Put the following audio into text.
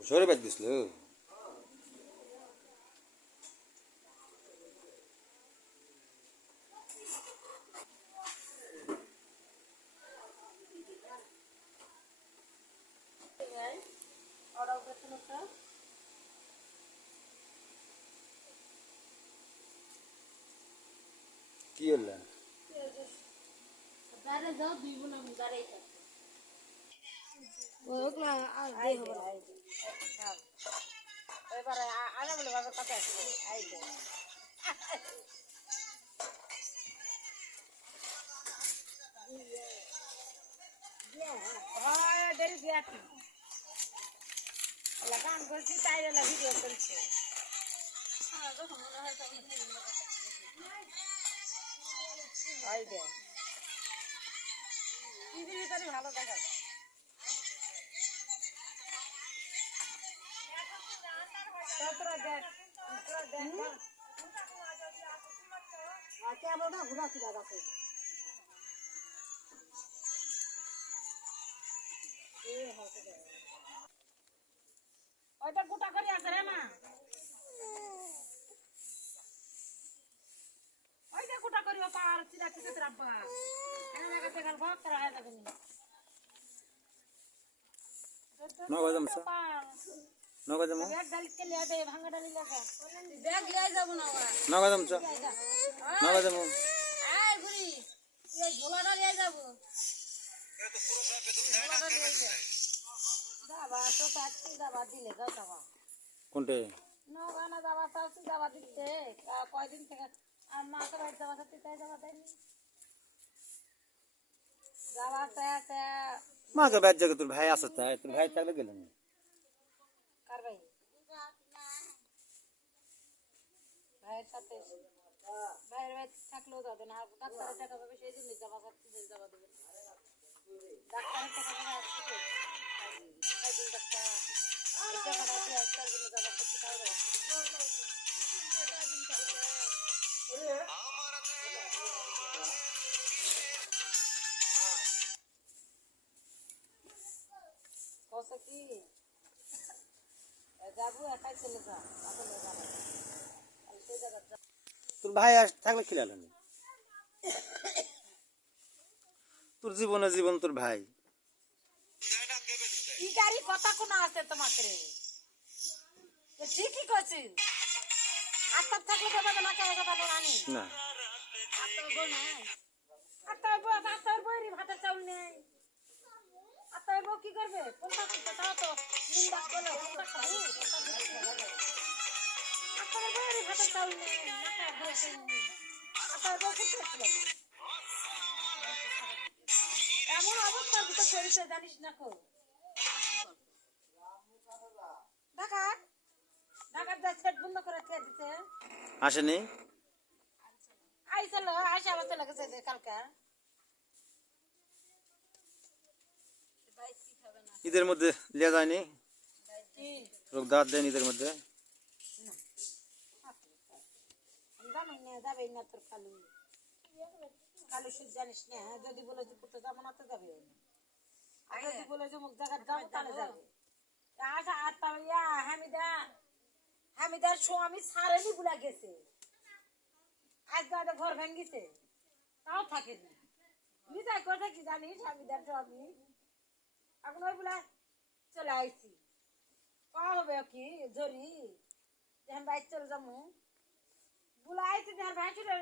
সরে বাদ দিছিল কি হল যাও দুই বোন আমি দাঁড়াই ওগুলা আর দেই হবে এবারে আনা বলে বাবার কথা আছে আই দে হ্যাঁ দেরি দিয়াছি লাগান করছি তাই ভিডিও করছে আই দে টিভির ভিতরে ভালো দেখা যায় তোরা দেখ আচ্ছা আমরা ঘুরা কি দাদা কই ওইটা গোটা করে আছে রে মা ওইটা গোটা করিও পার চিলা চিলা রাব্বা এনে কাছে গাল ভাগ করা হয় তখন নগদম ব্যাগ ডাল কে লিয়া দে ভাঙা ডালি লাগা ব্যাগ লিয়ে যাব না ওরা নগদম চ নগদম আয় গুরি এই ঝোলাটা লিয়ে যাব এ তো পুরো সব বেতন দেয় না যাবা তো পাচ্ছি যাবা দিলে যাও যাবা কোনটে নগানা যাবা চাচ্ছি যাবা দিতে কয়দিন থেকে আর মাকে বাড়ি যাবা সাথে তাই যাবা দেয়নি যাবা তে মাকে বাদ জায়গা তোর ভাই আছে তাই তোর ভাই থাকলে গেলেন কার ভাই ভাইয়ের সাথে ভাইয়ের ভাই থাকলেও যাবে না আর ডাক্তারের টাকা পাবে সেই জন্য যাবা সাথে যাবা দেবে ডাক্তারের টাকা পাবে আসছে ডাক্তার টাকাটা দিয়ে আসতার জন্য যাবা সাথে তাই যাবে কসে কি যাবো একাই চলে যা আসলে যাবো সেই জায়গা তোর ভাই থাকলে খিলালেন তোর জীবনে জীবন তোর ভাই ই গাড়ি কথা কোন আছে তোমাকে রে ঠিকই করছিস আত্মার থাকলে তো বাবা না কেন কথা বলানি না আত্মার বই নাই আত্মার বইরি ভাতের চাউল নেই আত্মার বউ কি করবে কোনটা করতে তাও তো নিন্দা বলো কোনটা খাবো কোনটা আত্মার বইরি ভাতের চাউল নেই আত্মার বউ কি করতে এমন অবস্থার ভিতর চলছে জানিস না কো ঢাকার যা সেট বন্ধ করে খেয়ে দিতে আসেনি আইসলো আইসা আমার চলে গেছে কালকে ঈদের মধ্যে লিয়া যায়নি লোক দাঁত দেয়নি ঈদের মধ্যে যাবে না তোর কালু কালু সুদ জানিস না যদি বলে যে কোথাও যাবো না তো যাবে আর যদি বলে যে মুখ জায়গা যাবো তাহলে যাবে আশা আর তাহলে হামিদার স্বামী সারেনি বুলা গেছে আজকে ঘর ভেঙেছে তাও থাকেনি নিজাই কথা কি জানিস হামিদার স্বামী এখন ওই বলে চলে আইছি কয়া হবে কি ধরি যখন বাইক চলে যাবো বুলা আইছি ভাই চলে